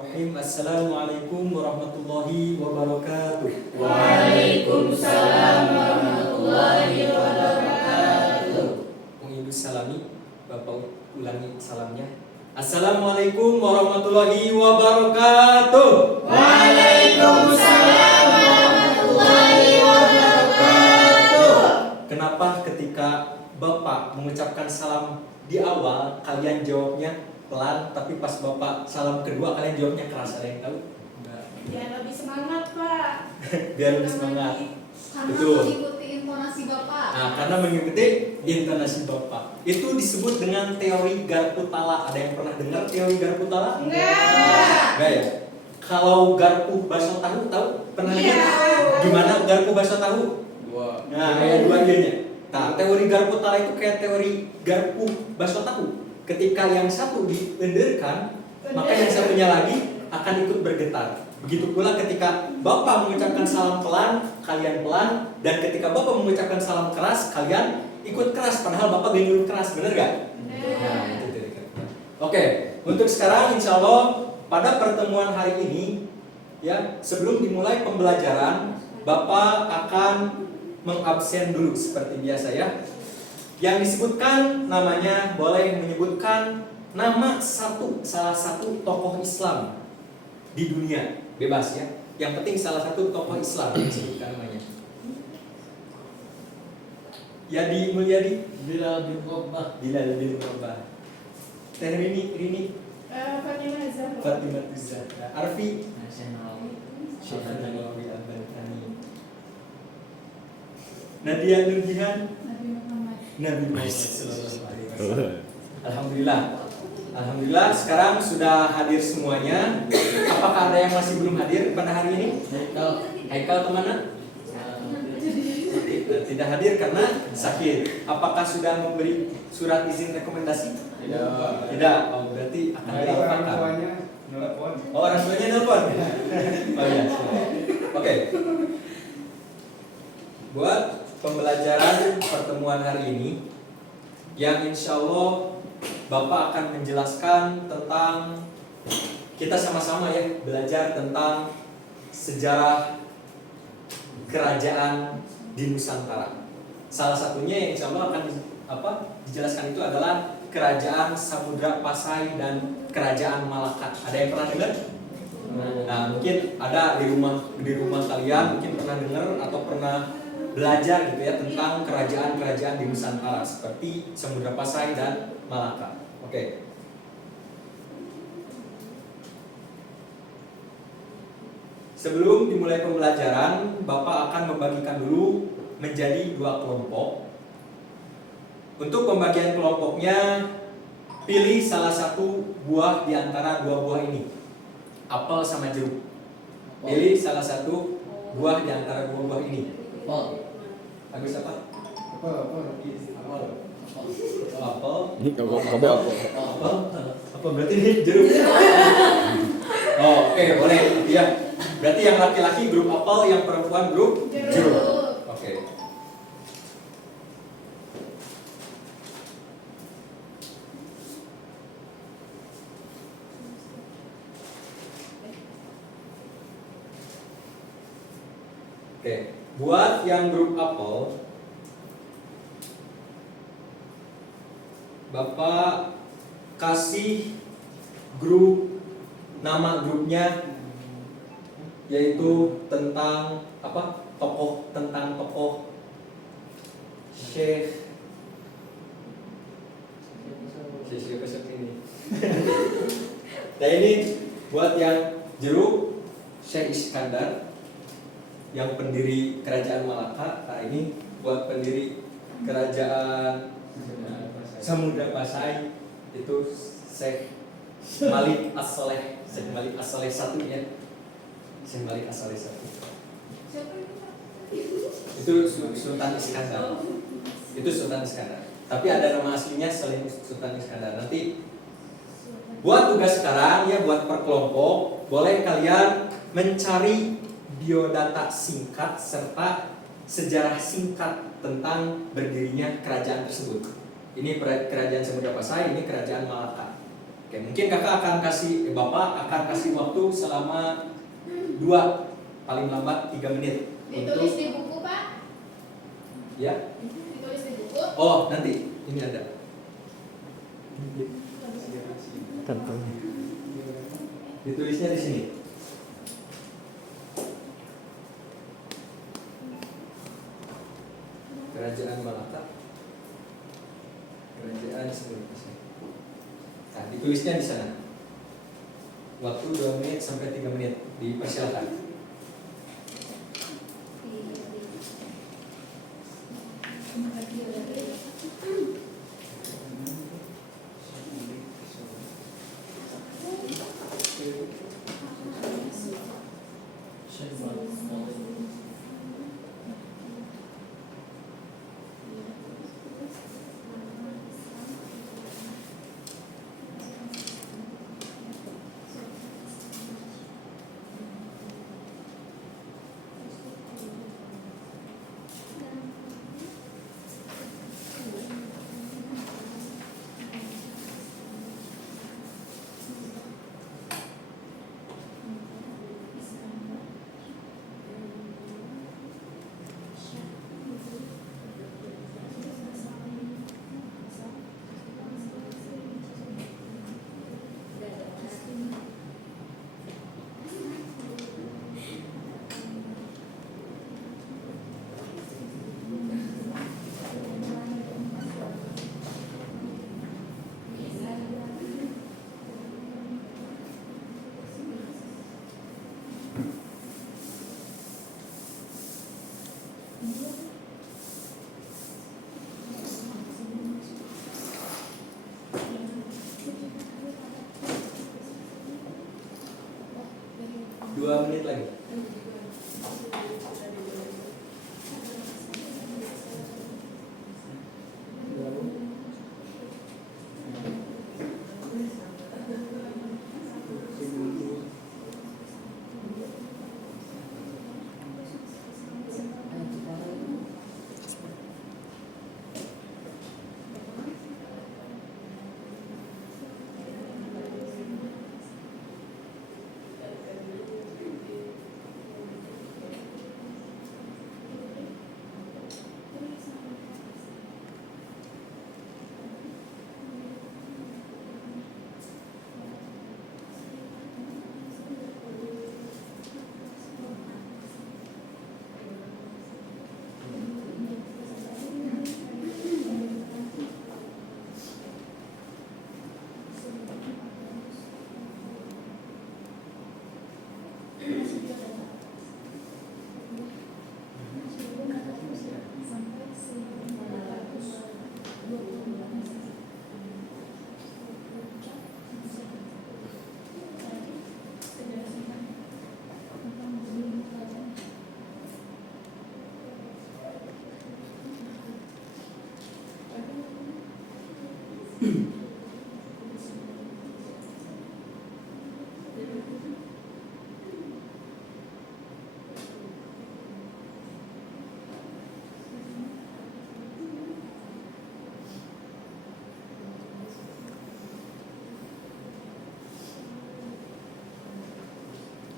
Bismillahirrahmanirrahim. Assalamualaikum warahmatullahi wabarakatuh. Waalaikumsalam warahmatullahi wabarakatuh. Ibu salami, Bapak ulangi salamnya. Assalamualaikum warahmatullahi wabarakatuh. Waalaikumsalam warahmatullahi wabarakatuh. Kenapa ketika Bapak mengucapkan salam di awal kalian jawabnya pelan, tapi pas Bapak salam kedua kalian jawabnya keras? Ada yang tahu? Enggak. Biar lebih semangat, Pak. Biar lebih semangat. Karena Betul. mengikuti intonasi Bapak. Nah, karena mengikuti intonasi Bapak. Itu disebut dengan teori garpu tala. Ada yang pernah dengar teori garpu tala? Enggak ya? Kalau garpu bakso tahu, pernah Iya. dengar? Gimana garpu bakso tahu? Dua. Nah, kayak dua nya. Nah, teori garpu tala itu kayak teori garpu bakso tahu. Ketika yang satu dienderkan, maka yang satunya lagi akan ikut bergetar. Begitu pula ketika Bapak mengucapkan salam pelan, kalian pelan, dan ketika Bapak mengucapkan salam keras, kalian ikut keras. Padahal Bapak gak nyuruh keras, bener gak? Nah, itu teori garpu tala. Oke, untuk sekarang insya Allah pada pertemuan hari ini, ya sebelum dimulai pembelajaran, Bapak akan mengabsen dulu seperti biasa ya. Yang disebutkan namanya boleh menyebutkan nama salah satu tokoh Islam di dunia, bebas ya. Yang penting salah satu tokoh Islam disebutkan namanya. Yadi Mulyadi, Bilal bin Rabah. Bilal bin Rabah. Teh Rini, Fatimah Zahra. Fatimah Zahra, Arfi, Nasional. Syekh Nawawi Al-Albani, Nadia Nurjihan, Nabi Muhammad. Nabi Muhammad sallallahu alaihi wasallam. Alhamdulillah sekarang sudah hadir semuanya. Apakah ada yang masih belum hadir pada hari ini? Haikal kemana? Tidak hadir karena sakit. Apakah sudah memberi surat izin rekomendasi? Tidak. Oh, berarti akan dilakukan. Oh, orang tuanya nelpon. Oh iya. Oke. Buat pembelajaran pertemuan hari ini, yang insya Allah Bapak akan menjelaskan tentang, kita sama-sama ya belajar tentang sejarah kerajaan di Nusantara. Salah satunya yang insya Allah akan dijelaskan itu adalah kerajaan Samudra Pasai dan kerajaan Malaka. Ada yang pernah dengar? Nah, mungkin ada di rumah kalian mungkin pernah dengar atau pernah belajar gitu ya tentang kerajaan-kerajaan di Nusantara seperti Samudra Pasai dan Malaka. Oke. Sebelum dimulai pembelajaran, Bapak akan membagikan dulu menjadi dua kelompok. Untuk pembagian kelompoknya, pilih salah satu buah di antara dua buah ini. Apel sama jeruk. Pilih salah satu buah di antara dua buah ini. Agus apa? Apel. Apa berarti ini jeruk? Oh, oke, boleh. Iya. Berarti yang laki-laki grup apel, yang perempuan grup jeruk. Oke. Oke, buat yang grup apel, Bapak kasih nama grupnya, yaitu tentang tentang tokoh Syekh ini. Nah ini buat yang jeruk, Syekh Iskandar, yang pendiri kerajaan Malaka. Nah ini buat pendiri kerajaan Samudra Pasai, itu Syekh Malik As-Saleh. Syekh Malik As-Saleh satu ya. Syekh Malik As-Saleh satu. Itu Sultan Iskandar. Itu Sultan Iskandar. Tapi ada nama aslinya selain Sultan Iskandar. Nanti buat tugas sekarang ya, buat per kelompok, boleh kalian mencari biodata singkat serta sejarah singkat tentang berdirinya kerajaan tersebut. Ini kerajaan Samudra Pasai, ini kerajaan Malaka. Oke, mungkin Bapak akan kasih waktu selama 2 paling lambat 3 menit Ditulis untuk di buku, Pak. ya. Ditulis di buku. Oh, nanti ini ada. Ditulisnya di sini. Kerajaan Malaka. Kerajaan Indonesia. Nah, ditulisnya di sana. Waktu 2 menit sampai 3 menit. Dipersilakan. Dua menit lagi.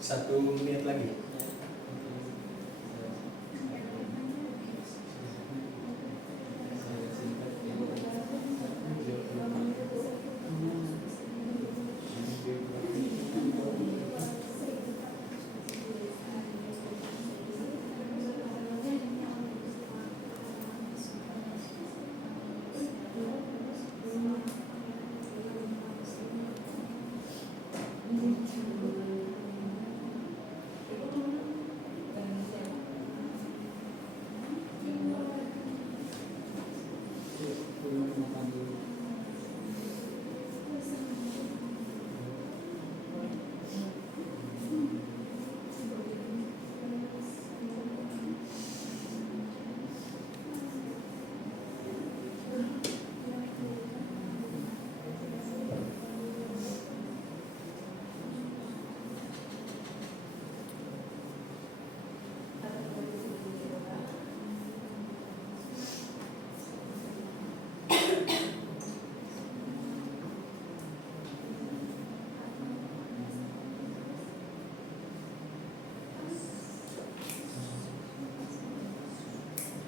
Satu menit lagi.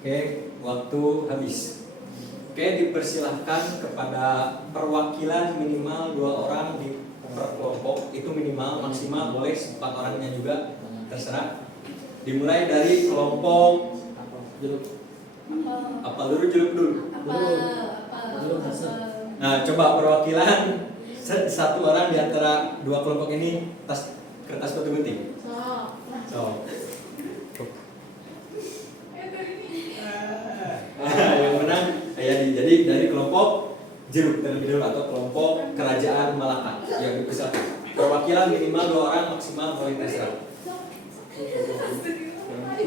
Oke, waktu habis. Oke, dipersilahkan kepada perwakilan minimal 2 orang di per kelompok, itu minimal, maksimal boleh 4 orangnya juga, terserah. Dimulai dari kelompok apa dulu, juluk dulu. Nah, coba perwakilan satu orang di antara 2 kelompok ini tas kertas batu gunting. So. Yang menang jadi dari kelompok jeruk terlebih dahulu atau kelompok kerajaan Malaka yang dipersilakan. Perwakilan minimal 2 orang, maksimal boleh terserah.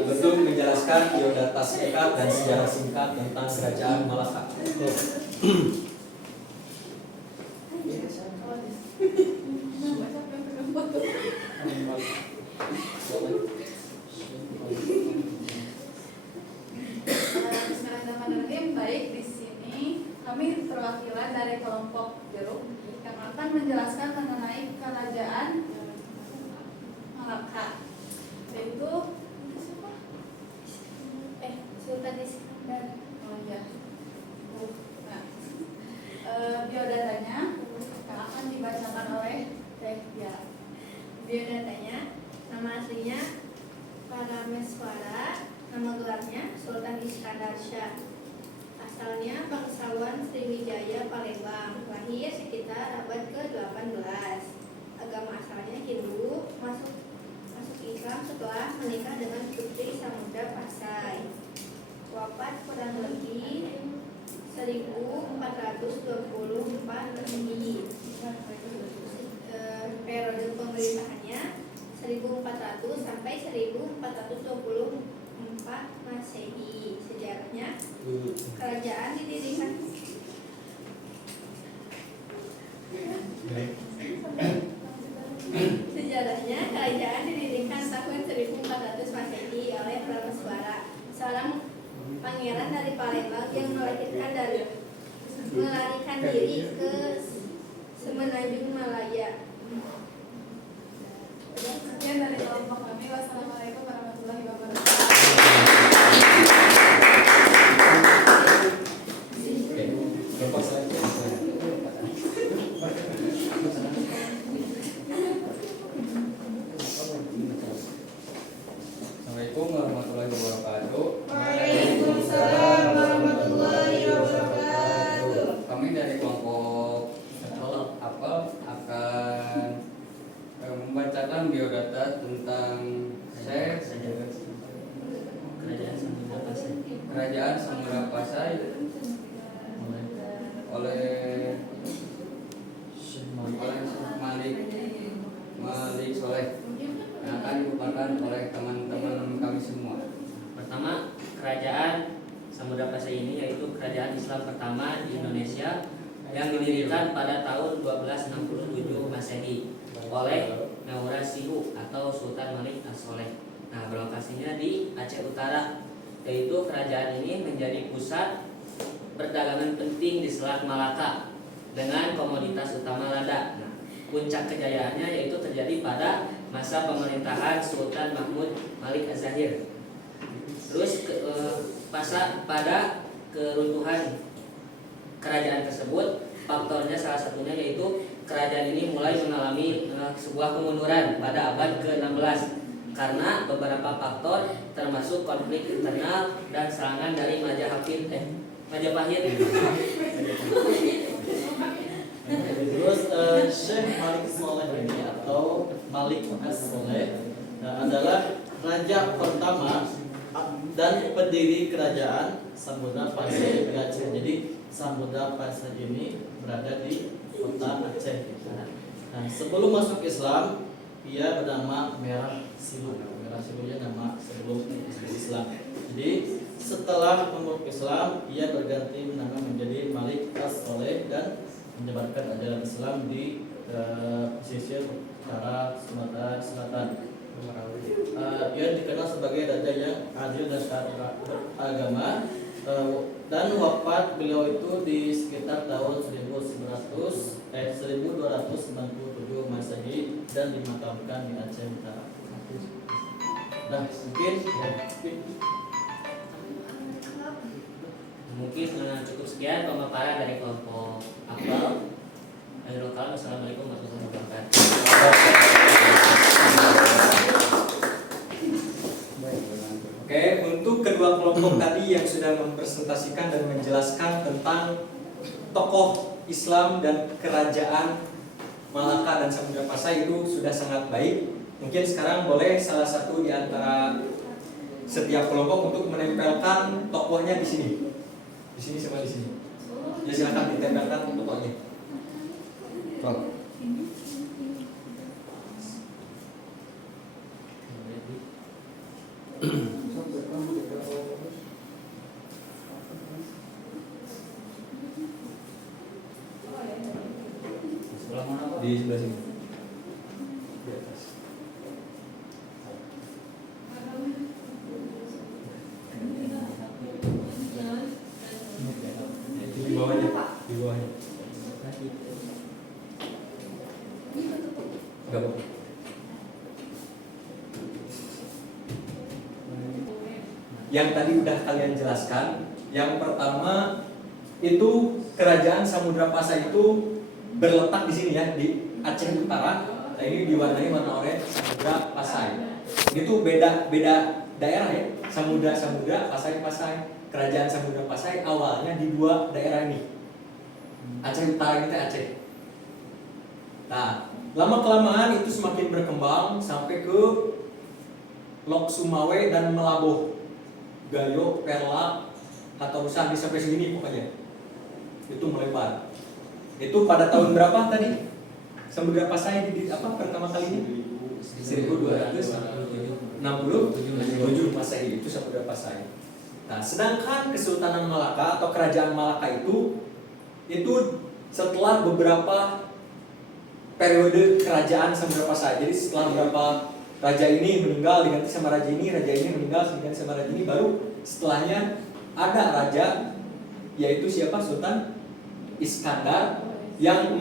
Untuk menjelaskan biodata singkat dan sejarah singkat tentang kerajaan Malaka. Bismillahirrahmanirrahim. Baik, di sini kami perwakilan dari kelompok jeruk yang akan menjelaskan mengenai kerajaan Malaka, yaitu Sultan Iskandar. Oh ya. Nah, biodatanya yang akan dibacakan oleh Tehya. Biodatanya, nama aslinya Parameswara, nama gelarnya Sultan Iskandar Shah. Asalnya bangsawan Sriwijaya Palembang, lahir sekitar abad ke-18. Agama asalnya Hindu, masuk Islam setelah menikah dengan Putri Samudra Pasai. Wafat kurang lebih 1424 Masehi. Periode pemerintahannya 1400 sampai 1424 Masehi. Sejarahnya kerajaan didirikan tahun 1400 Masehi oleh Prameswara, seorang pangeran dari Palembang yang melarikan diri ke Semenanjung Malaya. Sekian dari kelompok kami. Wassalamualaikum warahmatullahi wabarakatuh. Oke, kelompok selanjutnya. Assalamualaikum warahmatullahi wabarakatuh. Waalaikumsalam warahmatullahi wabarakatuh. Kami dari kelompok apel akan membacakan biodata tentang Kerajaan Samudra Pasai oleh Malik Soleh yang akan dipaparkan oleh teman-teman kami semua. Pertama, kerajaan Samudra Pasai ini yaitu kerajaan Islam pertama di Indonesia yang didirikan pada tahun 1267 Masehi oleh Naura Sihu atau Sultan Malik As-Soleh. Nah, berlokasinya di Aceh Utara, yaitu kerajaan ini menjadi pusat perdagangan penting di Selat Malaka dengan komoditas utama lada. Nah, puncak kejayaannya yaitu terjadi pada masa pemerintahan Sultan Mahmud Malik Az-Zahir. Terus pada keruntuhan kerajaan tersebut, faktornya salah satunya yaitu kerajaan ini mulai mengalami sebuah kemunduran pada abad ke-16 karena beberapa faktor termasuk konflik internal dan serangan dari Majapahit. Terus Syekh Malik Soleh ini atau Malik As-Soleh adalah raja pertama dan pendiri kerajaan Samudra Pasai di Aceh. Jadi Samudra Pasai ini berada di kota Aceh. Nah, sebelum masuk Islam, ia bernama Merah Silu. Merah Silunya nama sebelum Islam. Jadi setelah memeluk Islam, ia berganti nama menjadi Malik As-Soleh dan menyebarkan ajaran Islam di pesisir utara Sumatera Selatan. Ia dikenal sebagai raja yang adil dan taat beragama, dan wafat beliau itu di sekitar tahun 1297 Masehi dan dimakamkan di Aceh Utara. Nah, mungkin Mungkin cukup sekian pemaparan dari kelompok akbal. Assalamualaikum warahmatullahi wabarakatuh. Oke, untuk kedua kelompok tadi yang sudah mempresentasikan dan menjelaskan tentang tokoh Islam dan kerajaan Malaka dan Samudra Pasai itu sudah sangat baik. Mungkin sekarang boleh salah satu di antara setiap kelompok untuk menempelkan tokohnya di sini. Di sini sama di sini. Ya silakan ditempelkan tokohnya. Bang. Di sebelah sini. Di atas. Di bawahnya, di bawahnya. Enggak apa-apa. Yang tadi udah kalian jelaskan, yang pertama itu kerajaan Samudra Pasai itu berletak di sini ya, di Aceh Utara. Nah, ini diwarnai warna oranye Samudra Pasai. Itu beda daerah ya, Samudra Pasai. Kerajaan Samudra Pasai awalnya di dua daerah ini, Aceh Utara kita Aceh. Nah, lama kelamaan itu semakin berkembang sampai ke Lok Sumawe dan Melaboh, Gayo, Perla, atau Nusa sampai segini pokoknya. Itu melebar. Itu pada tahun berapa tadi? Samudra Pasai di apa pertama kali ini? 1267 Masehi itu Samudra Pasai. Nah, sedangkan Kesultanan Malaka atau Kerajaan Malaka itu setelah beberapa periode kerajaan Samudra Pasai. Jadi setelah beberapa raja ini meninggal diganti sama raja ini meninggal diganti sama raja ini, baru setelahnya ada raja yaitu siapa? Sultan Iskandar yang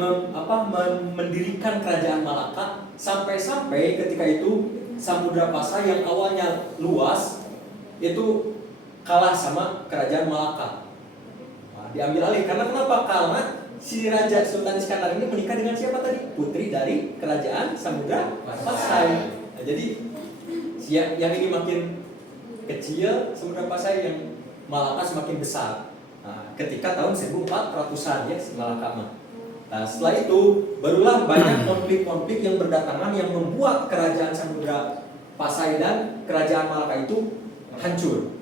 mendirikan kerajaan Malaka, sampai ketika itu Samudra Pasai yang awalnya luas itu kalah sama kerajaan Malaka. Nah, diambil alih karena kenapa? Karena si Raja Sultan Iskandar ini menikah dengan siapa tadi? Putri dari kerajaan Samudra Pasai. Nah, jadi yang ini makin kecil Samudra Pasai, yang Malaka semakin besar. Nah, ketika tahun 1400-an ya Malaka mah. Nah, setelah itu barulah banyak konflik-konflik yang berdatangan yang membuat kerajaan Samudra Pasai dan kerajaan Malaka itu hancur.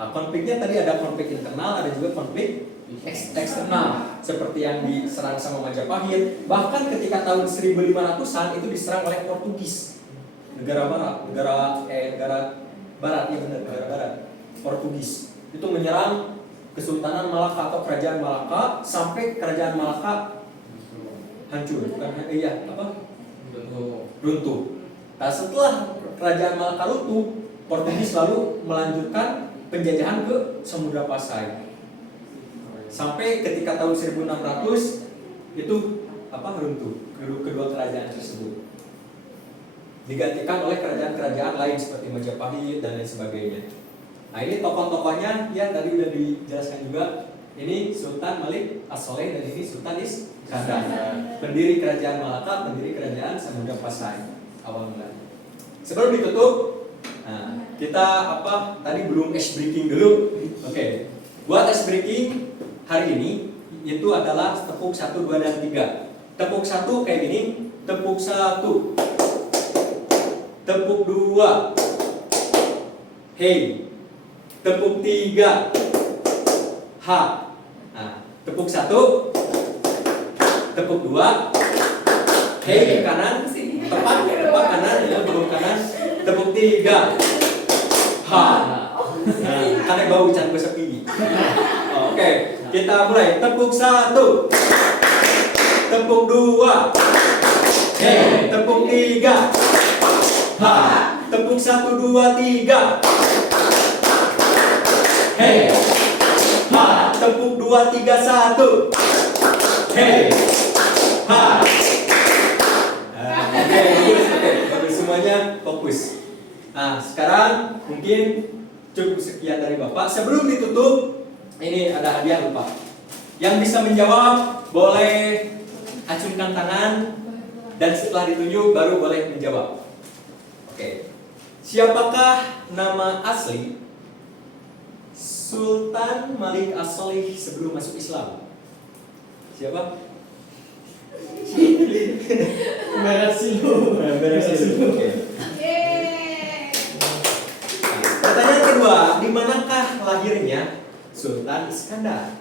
Nah, konfliknya tadi ada konflik internal, ada juga konflik eksternal seperti yang diserang sama Majapahit. Bahkan ketika tahun 1500-an itu diserang oleh Portugis. Negara barat, Portugis. Itu menyerang Kesultanan Malaka atau Kerajaan Malaka sampai Kerajaan Malaka hancur. Runtuh. Nah, setelah Kerajaan Malaka runtuh, Portugis lalu melanjutkan penjajahan ke Samudra Pasai. Sampai ketika tahun 1600 itu runtuh kedua kerajaan tersebut. Digantikan oleh kerajaan-kerajaan lain seperti Majapahit dan lain sebagainya. Nah, ini tokoh-tokohnya ya tadi udah dijelaskan juga. Ini Sultan Malik As-Soleh dan ini Sultan Iskandar. Pendiri kerajaan Malaka, pendiri kerajaan Samudra Pasai awal mulanya. Sebelum ditutup, nah, kita tadi belum ice breaking dulu. Oke. Buat ice breaking hari ini itu adalah tepuk 1, 2, dan 3. Tepuk 1 kayak gini, tepuk 1, tepuk 2, hey, tepuk 3, ha. Nah, tepuk 1, tepuk 2, hey ke kanan, tepat kanan ya, tepuk kanan, tepuk 3, ha. Nah, karena bau can gosok gigi. Oke, kita mulai. Tepuk 1, tepuk 2, hey, tepuk 3, ha. Tepuk 1, 2, 3, hey, ha. Tepuk 2, 3, 1, hey, ha. Oke, bagus semuanya, fokus. Nah, sekarang mungkin cukup sekian dari Bapak. Sebelum ditutup, Ini ada hadiah lupa. Yang bisa menjawab boleh acungkan tangan dan setelah ditunjuk baru boleh menjawab. Oke. Siapakah nama asli Sultan Malik As-Solih sebelum masuk Islam? Siapa? Berhasil. Oke. Pertanyaan kedua, di manakah lahirnya Sultan Iskandar?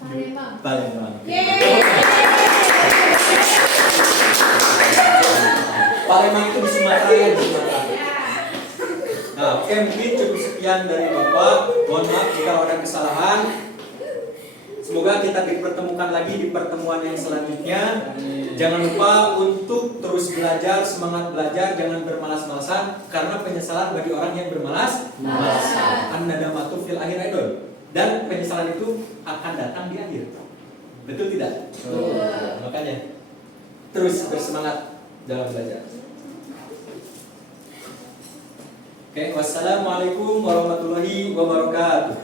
Palembang. Palembang itu di Sumatera ya, di Sumatera. Nah, oke, mungkin cukup sekian dari Bapak. Mohon maaf jika ada kesalahan. Semoga kita dipertemukan lagi di pertemuan yang selanjutnya. Jangan lupa untuk terus belajar, semangat belajar, jangan bermalas-malasan karena penyesalan bagi orang yang bermalas-malasan. An-nadamatu fil akhir aidon. Dan penyesalan itu akan datang di akhir. Betul tidak? Makanya terus bersemangat dalam belajar. Oke, wassalamualaikum warahmatullahi wabarakatuh.